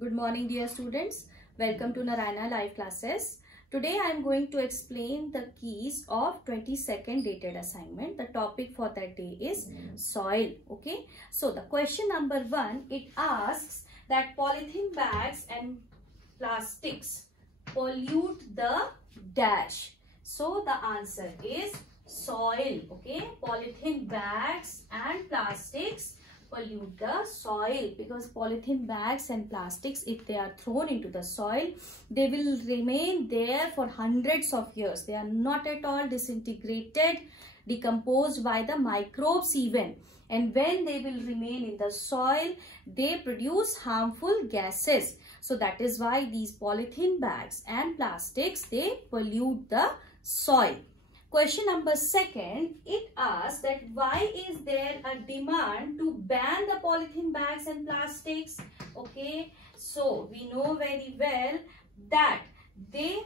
Good morning, dear students. Welcome to Narayana live classes. Today I am going to explain the keys of 22nd dated assignment. The topic for that day is soil. Okay. So the question number 1, it asks that polythene bags and plastics pollute the dash. So the answer is soil. Okay. Polythene bags and plastics pollute the soil, because polythene bags and plastics, if they are thrown into the soil, they will remain there for hundreds of years. They are not at all disintegrated, decomposed by the microbes even. And when they will remain in the soil, they produce harmful gases. So that is why these polythene bags and plastics, they pollute the soil. Question number 2, it asks that why is there a demand to ban the polythene bags and plastics? Okay, so we know very well that they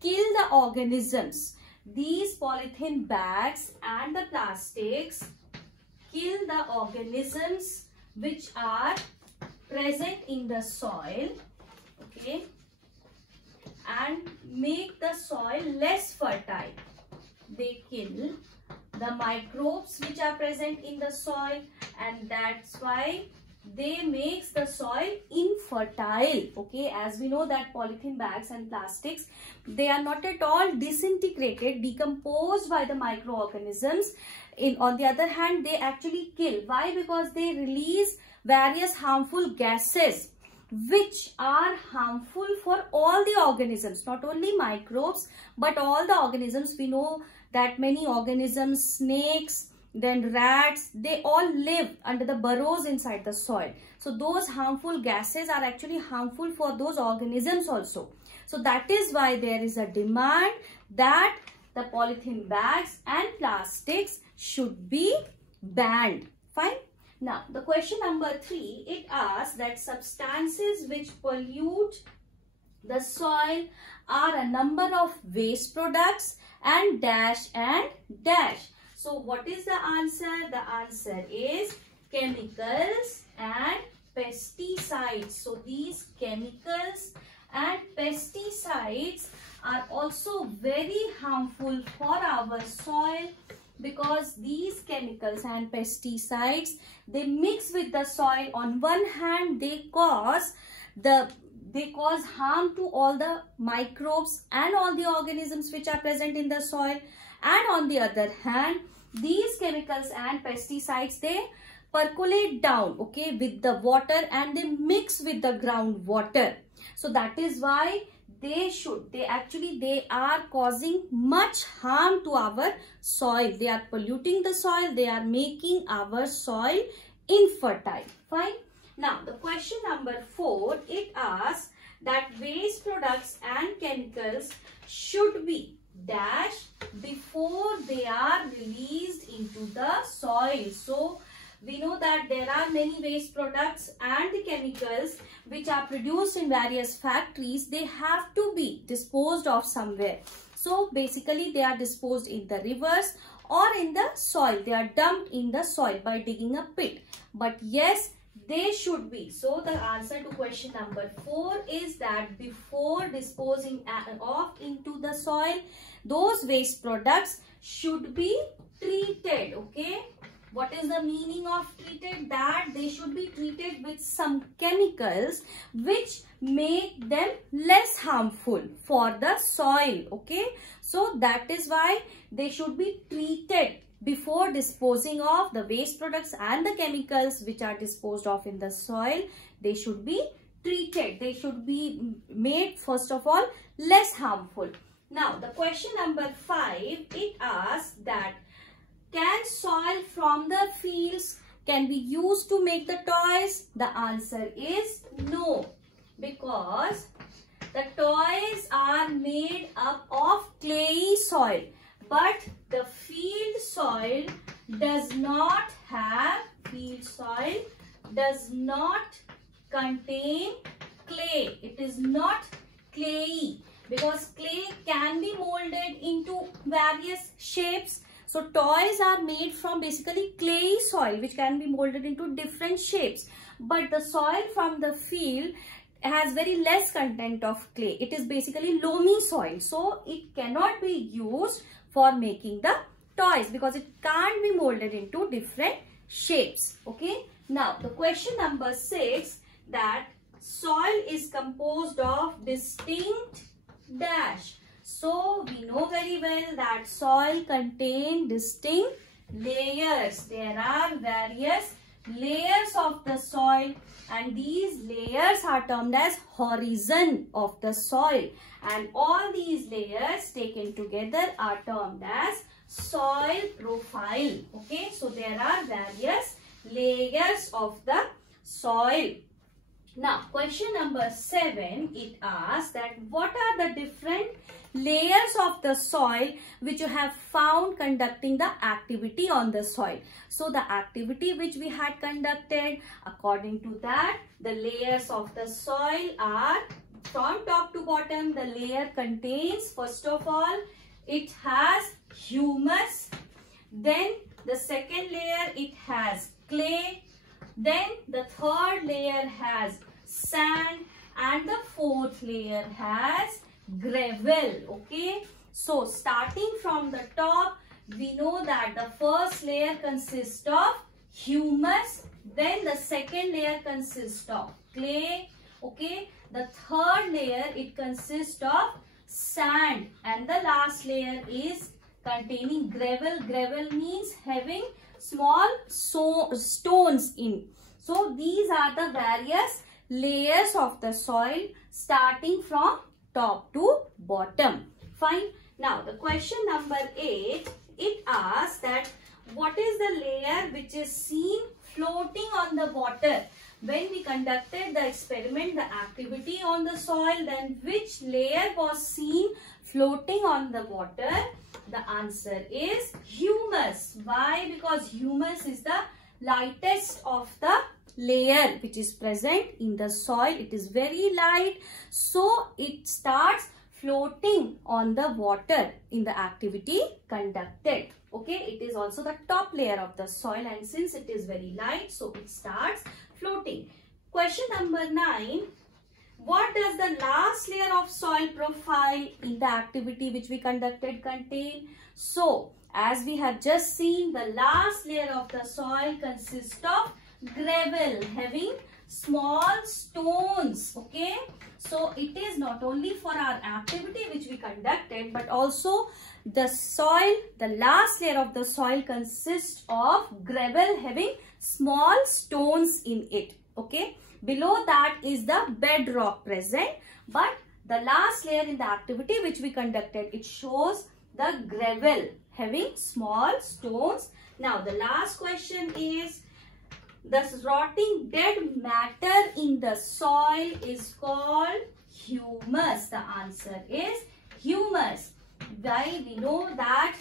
kill the organisms. These polythene bags and the plastics kill the organisms which are present in the soil, okay, and make the soil less fertile. They kill the microbes which are present in the soil, and that's why they makes the soil infertile. Okay, as we know that polythene bags and plastics, they are not at all disintegrated, decomposed by the microorganisms. On the other hand, they actually kill. Why? Because they release various harmful gases which are harmful for all the organisms, not only microbes but all the organisms. We know that many organisms, snakes, then rats, they all live under the burrows inside the soil. So those harmful gases are actually harmful for those organisms also. So that is why there is a demand that the polythene bags and plastics should be banned. Fine. Now the question number 3, it asks that substances which pollute the soil are a number of waste products and dash and dash. So what is the answer? The answer is chemicals and pesticides. So these chemicals and pesticides are also very harmful for our soil, because these chemicals and pesticides, they mix with the soil. On one hand, they cause harm to all the microbes and all the organisms which are present in the soil, and on the other hand, these chemicals and pesticides, they percolate down, okay, with the water, and they mix with the groundwater. So that is why they are causing much harm to our soil. They are polluting the soil. They are making our soil infertile. Fine. Now the question number 4, it asks that waste products and chemicals should be dashed before they are released into the soil. So we know that there are many waste products and the chemicals which are produced in various factories. They have to be disposed of somewhere. So basically they are disposed in the rivers or in the soil. They are dumped in the soil by digging a pit. But yes, they should be. So the answer to question number 4 is that before disposing of into the soil, those waste products should be treated. Okay. What is the meaning of treated? That they should be treated with some chemicals which make them less harmful for the soil. Okay. So that is why they should be treated before disposing of the waste products and the chemicals which are disposed of in the soil. They should be treated. They should be made, first of all, less harmful. Now the question number 5, it asks that can soil from the fields can be used to make the toys? The answer is no, because the toys are made up of clayey soil, but the field soil does not contain clay. It is not clayey, because clay can be molded into various shapes. So toys are made from basically clayey soil which can be molded into different shapes. But the soil from the field has very less content of clay. It is basically loamy soil. So it cannot be used for making the toys because it can't be molded into different shapes. Okay. Now the question number 6, that soil is composed of distinct dash. So we know very well that soil contains distinct layers. There are various layers of the soil, and these layers are termed as horizon of the soil, and all these layers taken together are termed as soil profile. Okay, so there are various layers of the soil. Now question number 7, it asks that what are the different layers of the soil which you have found conducting the activity on the soil. So the activity which we had conducted, according to that, the layers of the soil are from top to bottom. The layer contains, first of all, it has humus. Then the second layer, it has clay. Then the third layer has sand, and the fourth layer has gravel. Okay, so starting from the top, we know that the first layer consists of humus, then the second layer consists of clay. Okay, the third layer, it consists of sand, and the last layer is containing gravel. Gravel means having small stones in. So these are the various layers of the soil starting from top to bottom. Fine. Now the question number 8, it asks that what is the layer which is seen floating on the water? When we conducted the experiment, the activity on the soil, then which layer was seen floating on the water? The answer is humus. Why? Because humus is the lightest of the layer which is present in the soil. It is very light, so it starts floating on the water in the activity conducted. Okay, it is also the top layer of the soil, and since it is very light, so it starts floating. Question number 9, what does the last layer of soil profile in the activity which we conducted contain? So as we have just seen, the last layer of the soil consists of gravel having small stones. Okay, so it is not only for our activity which we conducted, but also the soil, the last layer of the soil consists of gravel having small stones in it. Okay, below that is the bedrock present, but the last layer in the activity which we conducted, it shows the gravel having small stones. Now the last question is, the rotting dead matter in the soil is called humus. The answer is humus. Why? We know that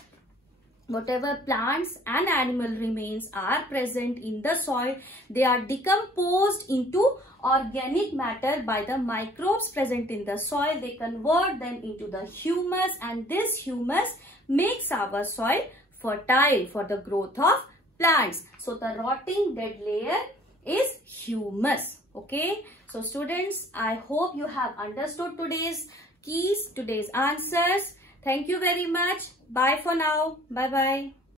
whatever plants and animal remains are present in the soil, they are decomposed into organic matter by the microbes present in the soil. They convert them into the humus, and this humus makes our soil fertile for the growth of plants. So the rotting dead layer is humus. Okay, so students, I hope you have understood today's keys, today's answers. Thank you very much. Bye for now. Bye bye.